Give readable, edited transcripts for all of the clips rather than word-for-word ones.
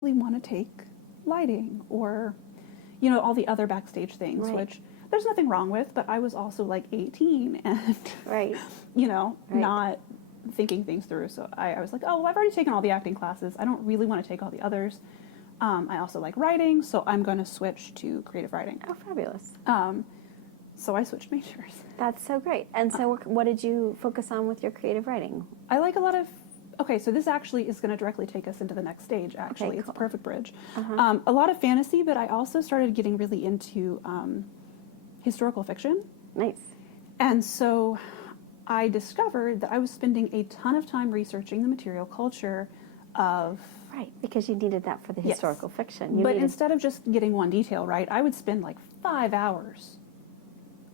really want to take lighting or, all the other backstage things, Right. which there's nothing wrong with, but I was also like 18 and, Right. not thinking things through. So I was like, oh, well, I've already taken all the acting classes. I don't really want to take all the others. I also like writing, so I'm going to switch to creative writing. Oh, fabulous. So I switched majors. That's so great. And so what did you focus on with your creative writing? I like a lot of, okay, so this actually is going to directly take us into the next stage, actually. Okay, It's a cool. perfect bridge. Uh-huh. A lot of fantasy, but I also started getting really into historical fiction. Nice. And so I discovered that I was spending a ton of time researching the material culture of... Right, because you needed that for the Yes. historical fiction. But instead of just getting one detail right, I would spend like 5 hours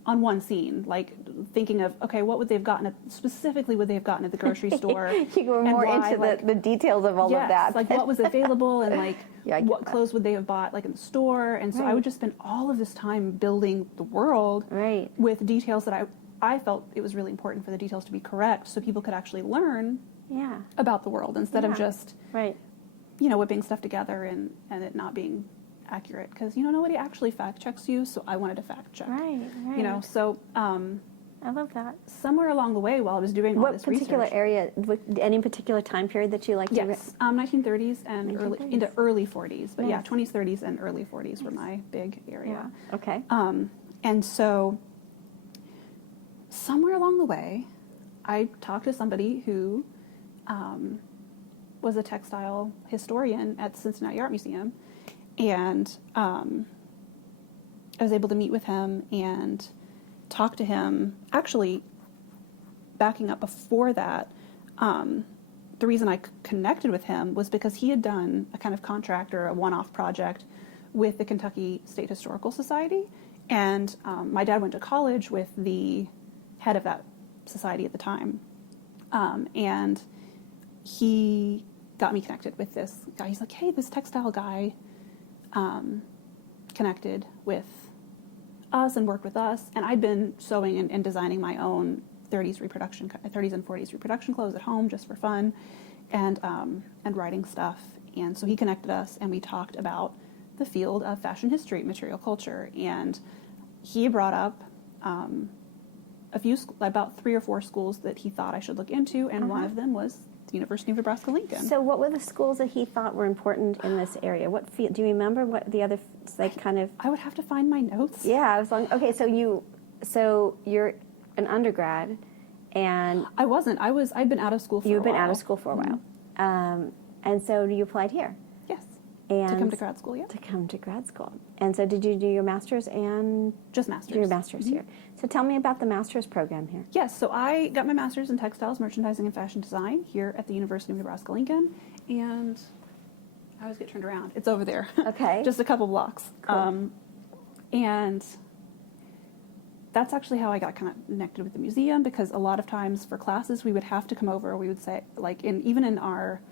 on one scene, like thinking of, okay, what would they have gotten specifically would they have gotten at the grocery store? You were more into the details of all of that. Like what was available and like Yeah, what clothes would they have bought like in the store. And so I would just spend all of this time building the world Right. with details that I felt it was really important for the details to be correct so people could actually learn Yeah. about the world instead of just Right. whipping stuff together and it not being accurate, because nobody actually fact checks you, so I wanted to fact check. Right. So I love that. somewhere along the way while I was doing all this What particular research, area, any particular time period that you liked to yes, 1930s and 1930s. into early 40s, but yeah, Nice. 20s, 30s, and early 40s were my big area. Yeah. Okay. And so somewhere along the way, I talked to somebody who was a textile historian at the Cincinnati Art Museum, and I was able to meet with him and talk to him. Actually, backing up before that, the reason I connected with him was because he had done a kind of contract or a one-off project with the Kentucky State Historical Society, and my dad went to college with the head of that society at the time, and he got me connected with this guy. He's like, hey, this textile guy connected with us and worked with us, and I'd been sewing and designing my own 30s and 40s reproduction clothes at home just for fun, and writing stuff. And so he connected us, and we talked about the field of fashion history, material culture, and he brought up about 3 or 4 schools that he thought I should look into, and one of them was the University of Nebraska Lincoln. So what were the schools that he thought were important in this area? What field, do you remember what the other, kind of... I would have to find my notes. Yeah, I was like, okay, so you're an undergrad, and... I wasn't. I'd been out of school for a while. You've been out of school for a while. And so you applied here? Yes. And to come to grad school, yeah. To come to grad school. And so did you do your master's and... Just master's. Your master's here. So tell me about the master's program here. Yes, so I got my master's in textiles, merchandising, and fashion design here at the University of Nebraska Lincoln, and I always get turned around. It's over there. Okay. Just a couple blocks. Cool. And that's actually how I got connected with the museum, because a lot of times for classes we would have to come over. We would say, like, even in our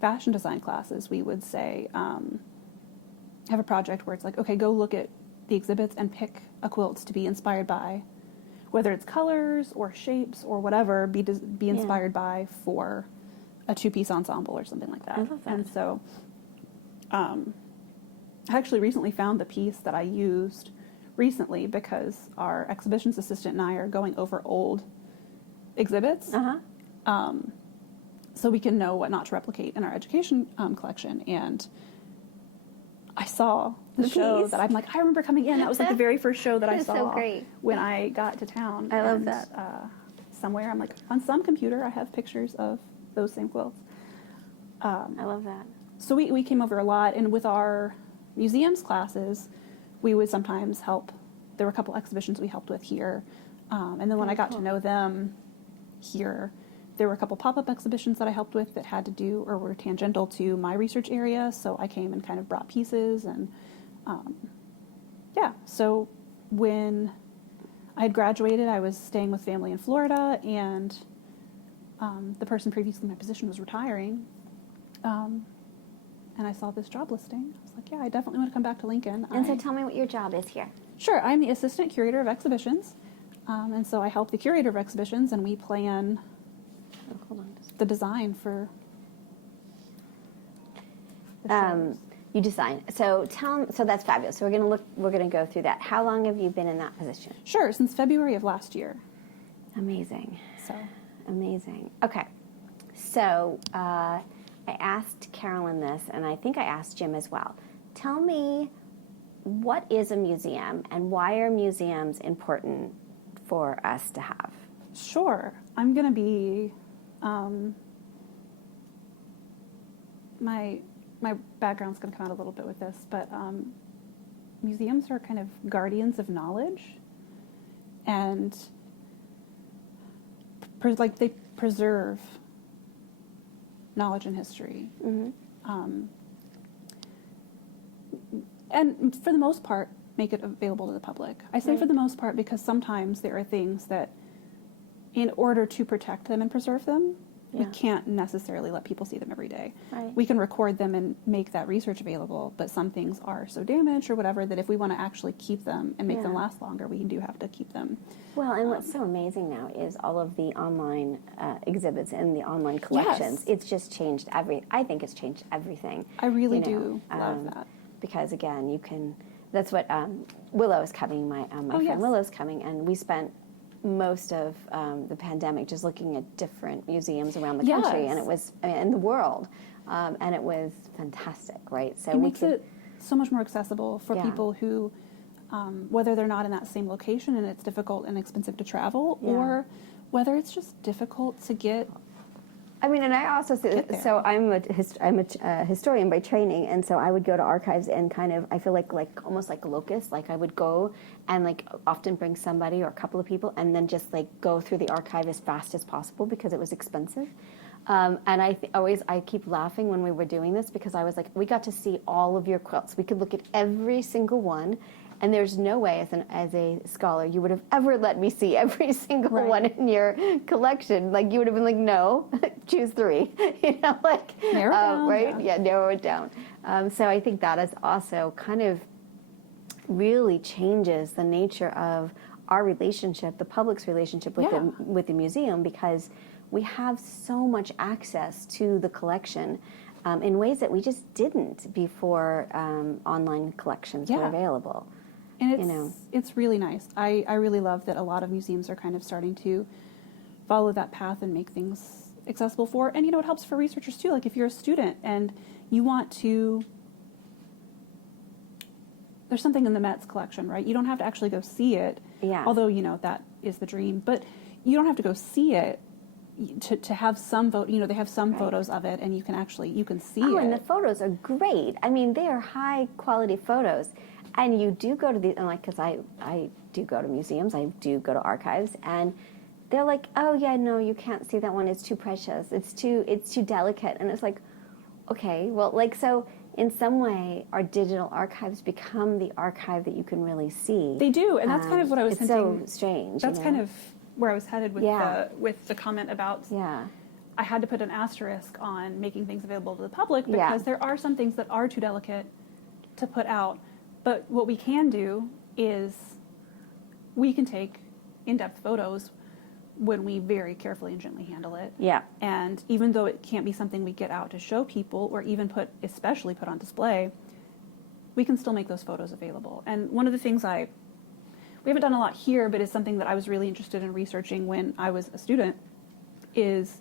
fashion design classes, we would say, have a project where it's like, okay, go look at the exhibits and pick a quilt to be inspired by, whether it's colors or shapes or whatever, be inspired by for a 2-piece ensemble or something like that. I love that. And so I actually recently found the piece that I used recently because our exhibitions assistant and I are going over old exhibits, so we can know what not to replicate in our education collection. And I saw the show piece. that I'm like, I remember coming in. That was like the very first show that I That's saw so great. when I got to town. I love And, that. Somewhere, I'm like, on some computer, I have pictures of those same quilts. I love that. So we came over a lot, and with our museums classes, we would sometimes help. There were a couple exhibitions we helped with here. And then when I got to know them here, there were a couple pop-up exhibitions that I helped with that had to do or were tangential to my research area. So I came and kind of brought pieces. And so when I had graduated, I was staying with family in Florida, and the person previously in my position was retiring. And I saw this job listing. I was like, yeah, I definitely want to come back to Lincoln. And so tell me what your job is here. Sure, I'm the assistant curator of exhibitions. And so I help the curator of exhibitions, and we plan Hold on. the design for You design. So so that's fabulous. So we're gonna go through that. How long have you been in that position? Sure, since February of last year. Amazing. So Amazing. Okay. So I asked Carolyn this, and I think I asked Jim as well. Tell me, what is a museum, and why are museums important for us to have? sure, I'm gonna be my background's going to come out a little bit with this, but museums are kind of guardians of knowledge, and they preserve knowledge and history. And for the most part, make it available to the public. I say for the most part because sometimes there are things that, in order to protect them and preserve them, we can't necessarily let people see them every day. Right. We can record them and make that research available, but some things are so damaged or whatever that if we want to actually keep them and make them last longer, we do have to keep them. Well, and what's so amazing now is all of the online exhibits and the online collections. Yes. It's just changed I think it's changed everything. I really do love that. Because again, you can. That's what Willow is coming. My friend Willow's coming, and we spent most of the pandemic just looking at different museums around the country, and it was in the world, and it was fantastic, right? So it makes it so much more accessible for people who, whether they're not in that same location and it's difficult and expensive to travel, or whether it's just difficult to get. I mean, and I also so I'm a historian by training, and so I would go to archives and kind of I feel like almost like a locust. Like I would go and like often bring somebody or a couple of people, and then just like go through the archive as fast as possible because it was expensive. And I keep laughing when we were doing this because I was like, we got to see all of your quilts. We could look at every single one. And there's no way, as a scholar, you would have ever let me see every single one in your collection. Like you would have been like, no, choose 3. You know, like narrow down, right? Yeah, narrow it down. So I think that is also kind of really changes the nature of our relationship, the public's relationship with the museum, because we have so much access to the collection. In ways that we just didn't before online collections were available. And it's really nice. I really love that a lot of museums are kind of starting to follow that path and make things accessible for. And, it helps for researchers, too. Like, if you're a student and you want to... There's something in the Met's collection, right? You don't have to actually go see it. Yeah. Although, that is the dream. But you don't have to go see it to have some they have some photos of it, and you can see it. Oh, and the photos are great. I mean, they are high-quality photos. And you do go to because I do go to museums, I do go to archives, and they're like, oh yeah, no, you can't see that one. It's too precious. It's too delicate. And it's like, okay, well, so in some way, our digital archives become the archive that you can really see. They do, and that's kind of what I was hinting. It's so strange. That's kind of where I was headed with the comment about. Yeah. I had to put an asterisk on making things available to the public because there are some things that are too delicate to put out. But what we can do is we can take in-depth photos when we very carefully and gently handle it. Yeah. And even though it can't be something we get out to show people or even especially put on display, we can still make those photos available. And one of the things we haven't done a lot here, but is something that I was really interested in researching when I was a student, is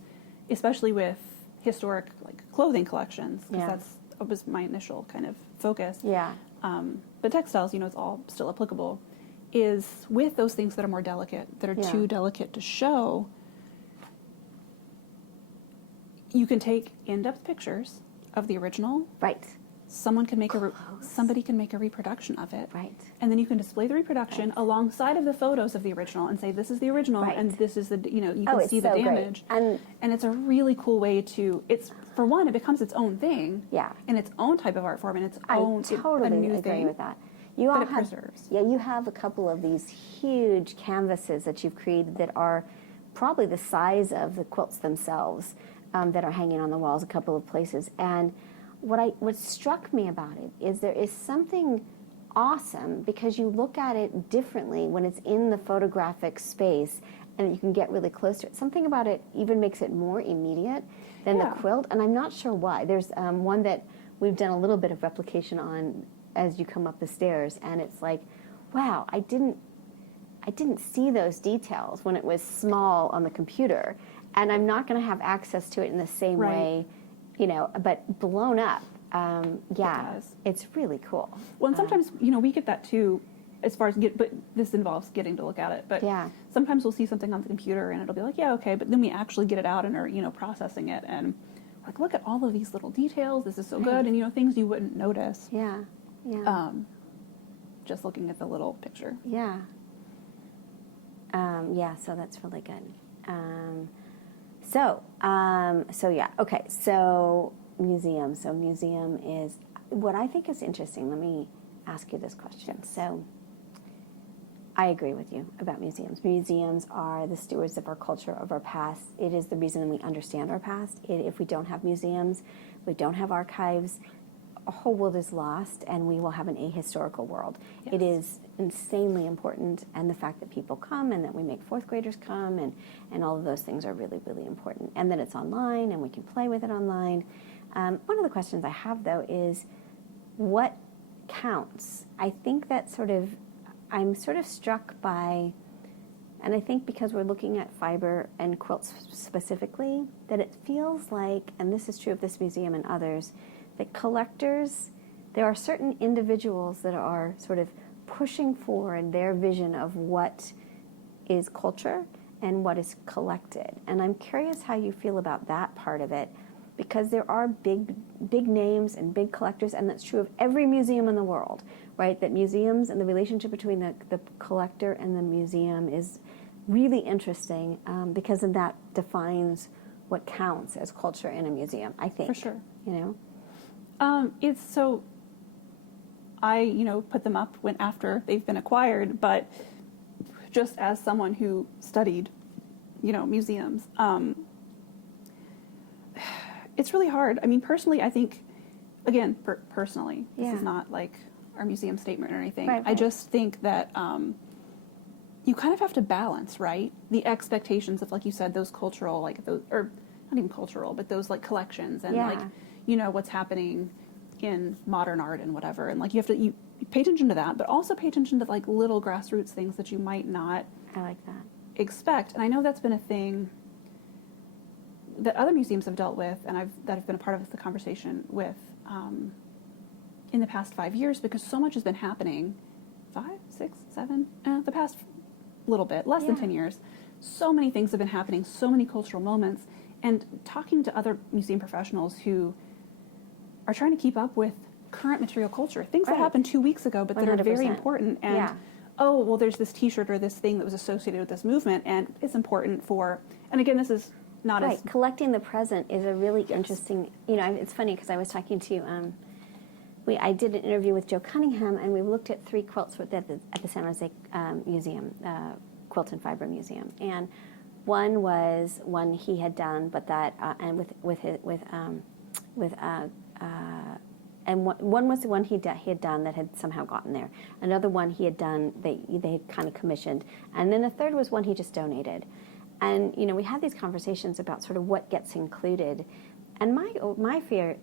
especially with historic clothing collections, because that was my initial kind of focus. Yeah. But textiles, it's all still applicable, is with those things that are more delicate, that are too delicate to show, you can take in-depth pictures of the original. Right. Somebody can make a reproduction of it. Right. And then you can display the reproduction alongside of the photos of the original and say, this is the original, and this is the, you can see the damage. Great. And it's a really cool way for one, it becomes its own thing. Yeah. And its own type of art form and its own I totally a new agree thing. with that. You all but it have, preserves. Yeah, you have a couple of these huge canvases that you've created that are probably the size of the quilts themselves, that are hanging on the walls a couple of places. And what struck me about it is there is something awesome because you look at it differently when it's in the photographic space and you can get really close to it. Something about it even makes it more immediate than the quilt, and I'm not sure why. There's one that we've done a little bit of replication on as you come up the stairs, and it's like, wow, I didn't see those details when it was small on the computer, and I'm not going to have access to it in the same way, but blown up. It's really cool. Well, and sometimes, we get that too, as far as but this involves getting to look at it. But sometimes we'll see something on the computer and it'll be like, yeah, okay, but then we actually get it out and are, processing it, and like, look at all of these little details. This is so good, and things you wouldn't notice. Just looking at the little picture. So that's really good. Okay. So museum. So museum is what I think is interesting. Let me ask you this question. So I agree with you about museums. Museums are the stewards of our culture, of our past. It is the reason we understand our past. If we don't have museums, we don't have archives, our whole world is lost, and we will have an ahistorical world. Yes. It is insanely important, and the fact that people come and that we make fourth graders come and all of those things are really, really important. And that it's online and we can play with it online. One of the questions I have, though, is what counts? I think that I'm sort of struck by, and I think because we're looking at fiber and quilts specifically, that it feels like, and this is true of this museum and others, that collectors, there are certain individuals that are sort of pushing forward their vision of what is culture and what is collected. And I'm curious how you feel about that part of it, because there are big names and big collectors, and that's true of every museum in the world, right? That museums and the relationship between the collector and the museum is really interesting, because then that defines what counts as culture in a museum, I think. For sure. It's so, I, put them up after they've been acquired, but just as someone who studied, museums, it's really hard. I mean, personally, I think, again, personally, this is not like our museum statement or anything. Right. I just think that you kind of have to balance, right? The expectations of, like you said, those cultural, like those, or not even cultural, but those like collections and like, what's happening in modern art and whatever. And like, you pay attention to that, but also pay attention to like little grassroots things that you might not expect. And I know that's been a thing that other museums have dealt with, and that I've been a part of the conversation with in the past 5 years, because so much has been happening, 5, 6, 7, the past little bit, less than 10 years. So many things have been happening, so many cultural moments, and talking to other museum professionals who are trying to keep up with current material culture, things that happened 2 weeks ago, but that 100%. Are very important. And, oh, well, there's this T-shirt or this thing that was associated with this movement, and it's important for, and again, this is not as... Collecting the present is a really interesting, it's funny because I was talking to, I did an interview with Joe Cunningham, and we looked at 3 quilts at the San Jose Museum, Quilt and Fiber Museum, and one was one he had done, but that, and one was the one he had done that had somehow gotten there. Another one he had done, they had kind of commissioned. And then a third was one he just donated. And, we had these conversations about sort of what gets included. And my fear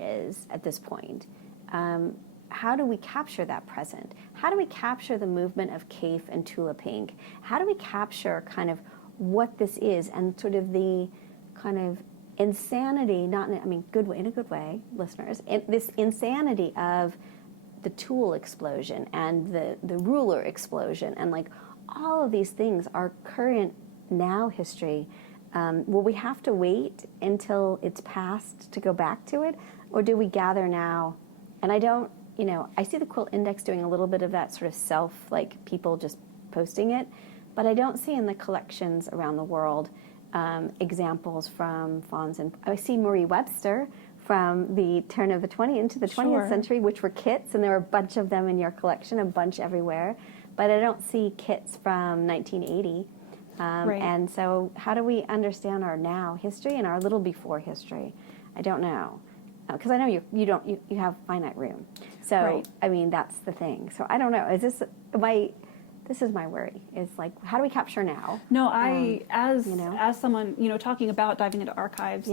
is, at this point, how do we capture that present? How do we capture the movement of Caif and Tula Pink? How do we capture kind of what this is and sort of the kind of insanity, not in a good way, listeners, this insanity of the tool explosion and the ruler explosion, and like all of these things are current now history. Will we have to wait until it's past to go back to it, or do we gather now? And I don't, I see the Quilt Index doing a little bit of that sort of self, like people just posting it, but I don't see in the collections around the world examples from Fons, and I see Marie Webster from the turn of the 20th century, which were kits, and there were a bunch of them in your collection, a bunch everywhere, but I don't see kits from 1980. And so how do we understand our now history and our little before history? I don't know, because I know you have finite room. So that's the thing. So I don't know. This is my worry. It's like, how do we capture now? No, as someone, talking about diving into archives,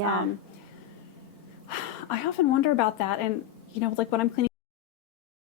I often wonder about that. And, like when I'm cleaning